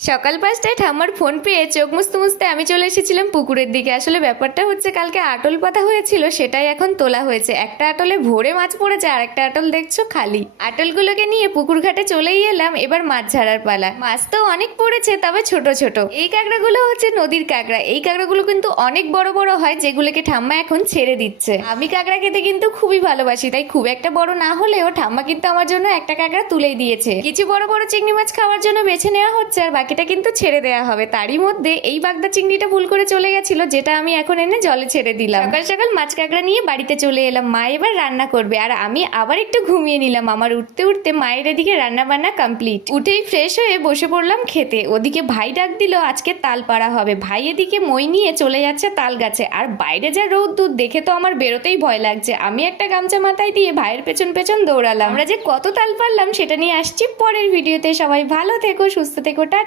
সকাল ৫টায় ঠাম্মার ফোন পেয়ে চোখ মুছতে মুছতে আমি চলে এসেছিলাম পুকুরের দিকে। আসলে ব্যাপারটা হচ্ছে কালকে আটল পাতা হয়েছিল, সেটাই এখন তোলা হয়েছে। একটা আটলে ভরে মাছ পড়েছে আর একটা আটল দেখছো খালি। আটলগুলোকে নিয়ে পুকুর ঘাটে চলেই এলাম, এবার মাছ ছাড়ার পালা। মাছ তো অনেক পড়েছে, তবে ছোট ছোট। এই কাঁকড়াগুলো হচ্ছে নদীর কাঁকড়া। এই কাঁকড়াগুলো কিন্তু অনেক বড় বড় হয়, যেগুলোকে ঠাম্মা এখন ছেড়ে দিচ্ছে। আমি কাঁকড়া খেতে কিন্তু খুবই ভালোবাসি, তাই খুব একটা বড় না হলেও ঠাম্মা কিন্তু আমার জন্য একটা কাঁকড়া তুলেই দিয়েছে। কিছু বড় বড় চিংড়ি মাছ খাওয়ার জন্য বেছে নেওয়া হচ্ছে, আর বাকিটা কিন্তু ছেড়ে দেওয়া হবে। তারই মধ্যে এই বাগদা চিংড়িটা ভুল করে চলে গেছিল, যেটা আমি এখন এনে জলে ছেড়ে দিলাম। সকাল সকাল মাছ কাঁকড়া নিয়ে বাড়িতে চলে এলাম। মা এবার রান্না করবে, আর আমি আবার একটু ঘুমিয়ে নিলাম। আমার উঠতে উঠতে মায়ের এদিকে রান্না বান্না কমপ্লিট। উঠেই ফ্রেশ হয়ে বসে পড়লাম খেতে। ওদিকে ভাই ডাক দিল আজকে তাল পাড়া হবে। ভাই এদিকে মই নিয়ে চলে যাচ্ছে তাল গাছে, আর বাইরে যা রোদ্দুর দেখে তো আমার বেরোতেই ভয় লাগছে। আমি একটা গামছা মাথায় দিয়ে ভাইয়ের পেছন পেছন দৌড়ালাম। আমরা যে কত তাল পারলাম সেটা নিয়ে আসছি পরের ভিডিওতে। সবাই ভালো থেকো, সুস্থ থেকো, টাটা।